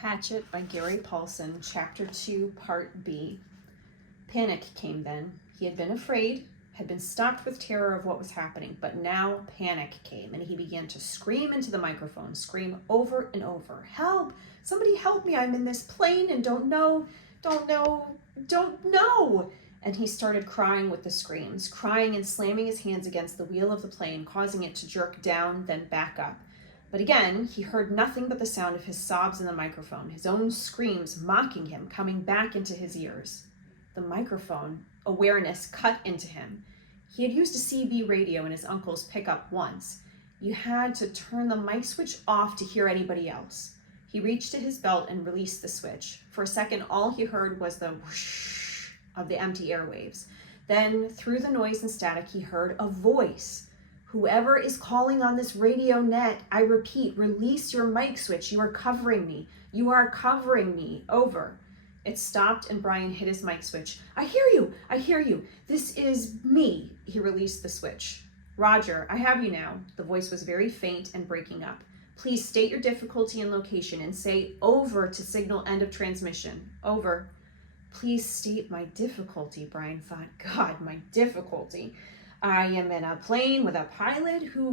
Hatchet by Paulsen, Chapter 2, Part B. Panic came then. He had been afraid, had been stopped with terror of what was happening, but now panic came, and he began to scream into the microphone, scream over and over, "Help! Somebody help me! I'm in this plane and don't know! And he started crying with the screams, crying and slamming his hands against the wheel of the plane, causing it to jerk down, then back up. But again, he heard nothing but the sound of his sobs in the microphone, his own screams mocking him, coming back into his ears. The microphone awareness cut into him. He had used a CB radio in his uncle's pickup once. You had to turn the mic switch off to hear anybody else. He reached to his belt and released the switch. For a second, all he heard was the whoosh of the empty airwaves. Then, through the noise and static, he heard a voice. "Whoever is calling on this radio net, I repeat, release your mic switch. You are covering me. You are covering me. Over." It stopped and Brian hit his mic switch. "I hear you. I hear you. This is me." He released the switch. "Roger, I have you now." The voice was very faint and breaking up. "Please state your difficulty and location and say over to signal end of transmission. Over." Please state my difficulty, Brian thought. God, my difficulty. I am in a plane with a pilot who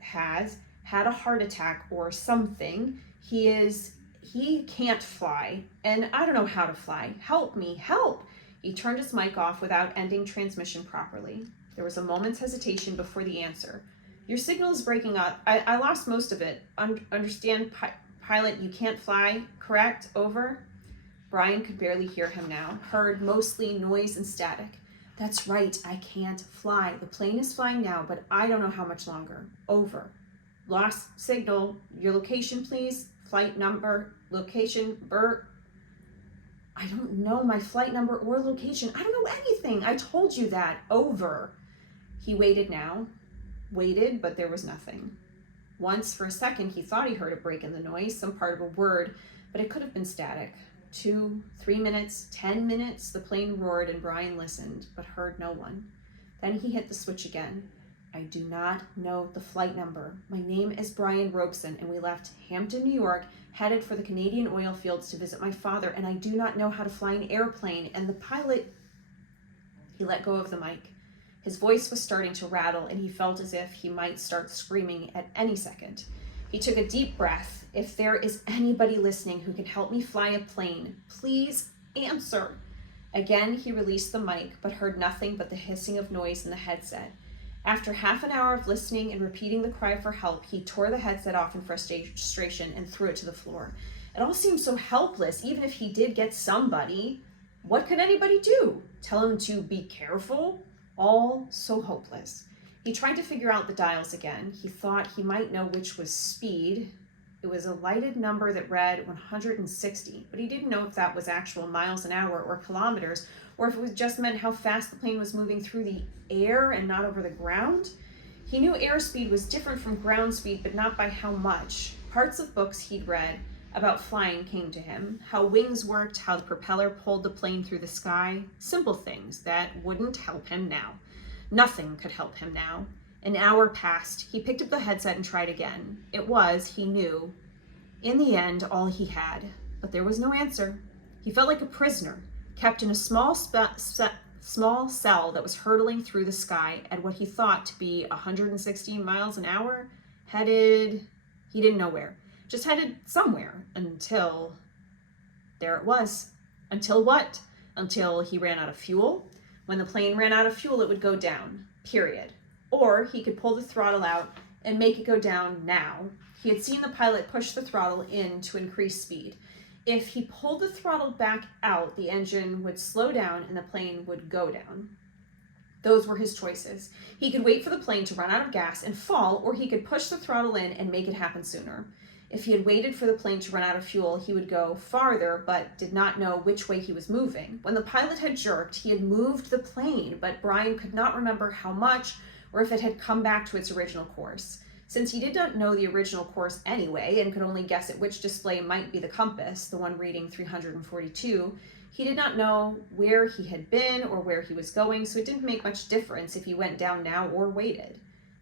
has had a heart attack or something. He can't fly, and I don't know how to fly. Help me, help! He turned his mic off without ending transmission properly. There was a moment's hesitation before the answer. "Your signal is breaking up. I lost most of it. Understand, pilot, you can't fly, correct? Over?" Brian could barely hear him now, heard mostly noise and static. "That's right, I can't fly. The plane is flying now, but I don't know how much longer. Over." "Lost signal. Your location, please. Flight number, location, Bert." "I don't know my flight number or location. I don't know anything. I told you that. Over." He waited now. Waited, but there was nothing. Once, for a second, he thought he heard a break in the noise, some part of a word, but it could have been static. 2, 3 minutes, 10 minutes, the plane roared and Brian listened, but heard no one. Then he hit the switch again. "I do not know the flight number. My name is Brian Robeson, and we left Hampton, New York, headed for the Canadian oil fields to visit my father, and I do not know how to fly an airplane, and the pilot..." He let go of the mic. His voice was starting to rattle, and he felt as if he might start screaming at any second. He took a deep breath. "If there is anybody listening who can help me fly a plane, please answer." Again, he released the mic, but heard nothing but the hissing of noise in the headset. After half an hour of listening and repeating the cry for help, he tore the headset off in frustration and threw it to the floor. It all seemed so helpless, even if he did get somebody. What could anybody do? Tell him to be careful? All so hopeless. He tried to figure out the dials again. He thought he might know which was speed. It was a lighted number that read 160, but he didn't know if that was actual miles an hour or kilometers, or if it just meant how fast the plane was moving through the air and not over the ground. He knew airspeed was different from ground speed, but not by how much. Parts of books he'd read about flying came to him, how wings worked, how the propeller pulled the plane through the sky, simple things that wouldn't help him now. Nothing could help him now. An hour passed. He picked up the headset and tried again. It was, he knew, in the end, all he had. But there was no answer. He felt like a prisoner, kept in a small cell that was hurtling through the sky at what he thought to be 116 miles an hour, headed, he didn't know where, just headed somewhere until, there it was. Until what? Until he ran out of fuel. When the plane ran out of fuel, it would go down, period. Or he could pull the throttle out and make it go down now. He had seen the pilot push the throttle in to increase speed. If he pulled the throttle back out, the engine would slow down and the plane would go down. Those were his choices. He could wait for the plane to run out of gas and fall, or he could push the throttle in and make it happen sooner. If he had waited for the plane to run out of fuel, he would go farther, but did not know which way he was moving. When the pilot had jerked, he had moved the plane, but Brian could not remember how much or if it had come back to its original course. Since he did not know the original course anyway and could only guess at which display might be the compass, the one reading 342, he did not know where he had been or where he was going, so it didn't make much difference if he went down now or waited.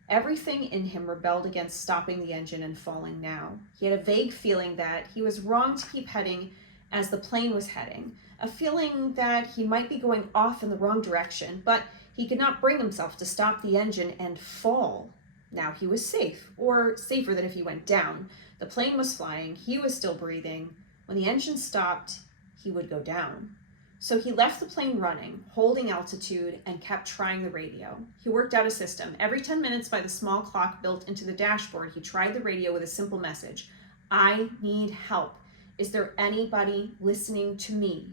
Everything in him rebelled against stopping the engine and falling now. He had a vague feeling that he was wrong to keep heading as the plane was heading, a feeling that he might be going off in the wrong direction, but he could not bring himself to stop the engine and fall. Now he was safe, or safer than if he went down. The plane was flying, he was still breathing. When the engine stopped, he would go down. So he left the plane running, holding altitude, and kept trying the radio. He worked out a system. Every 10 minutes by the small clock built into the dashboard, he tried the radio with a simple message. I need help. Is there anybody listening to me?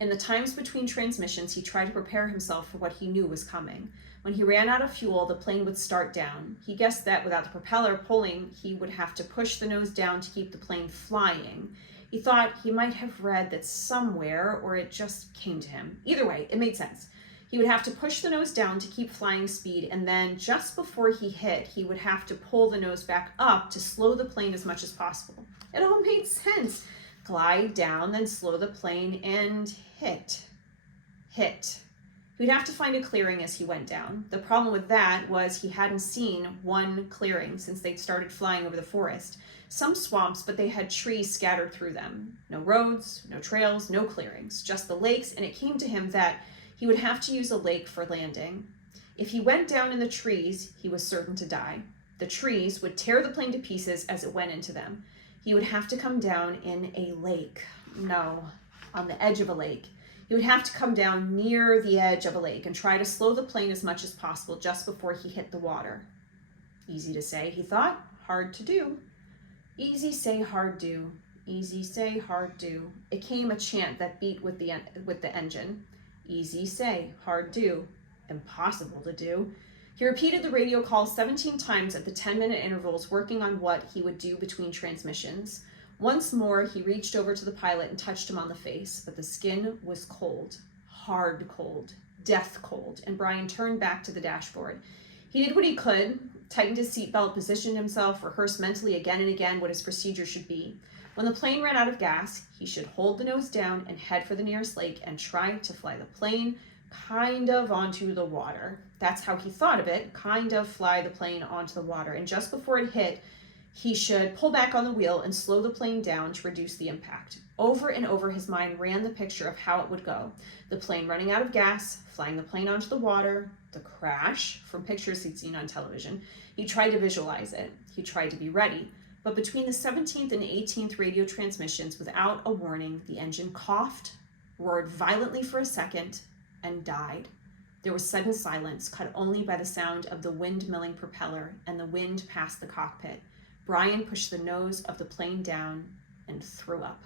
In the times between transmissions, he tried to prepare himself for what he knew was coming. When he ran out of fuel, the plane would start down. He guessed that without the propeller pulling, he would have to push the nose down to keep the plane flying. He thought he might have read that somewhere, or it just came to him. Either way, it made sense. He would have to push the nose down to keep flying speed, and then just before he hit, he would have to pull the nose back up to slow the plane as much as possible. It all made sense. Glide down, then slow the plane, and hit. He'd have to find a clearing as he went down. The problem with that was he hadn't seen one clearing since they'd started flying over the forest. Some swamps, but they had trees scattered through them. No roads, no trails, no clearings, just the lakes, and it came to him that he would have to use a lake for landing. If he went down in the trees, he was certain to die. The trees would tear the plane to pieces as it went into them. He would have to come down in a lake. No, on the edge of a lake. He would have to come down near the edge of a lake and try to slow the plane as much as possible just before he hit the water. Easy to say, he thought. Hard to do. Easy say, hard do. Easy say, hard do. It came a chant that beat with the engine. Easy say, hard do. Impossible to do. He repeated the radio call 17 times at the 10-minute intervals, working on what he would do between transmissions. Once more, he reached over to the pilot and touched him on the face, but the skin was cold, hard cold, death cold, and Brian turned back to the dashboard. He did what he could, tightened his seatbelt, positioned himself, rehearsed mentally again and again what his procedure should be. When the plane ran out of gas, he should hold the nose down and head for the nearest lake and try to fly the plane kind of onto the water. That's how he thought of it, kind of fly the plane onto the water. And just before it hit, he should pull back on the wheel and slow the plane down to reduce the impact. Over and over, his mind ran the picture of how it would go. The plane running out of gas, flying the plane onto the water, the crash from pictures he'd seen on television. He tried to visualize it. He tried to be ready. But between the 17th and 18th radio transmissions, without a warning, the engine coughed, roared violently for a second, and died. There was sudden silence, cut only by the sound of the wind-milling propeller and the wind past the cockpit. Brian pushed the nose of the plane down and threw up.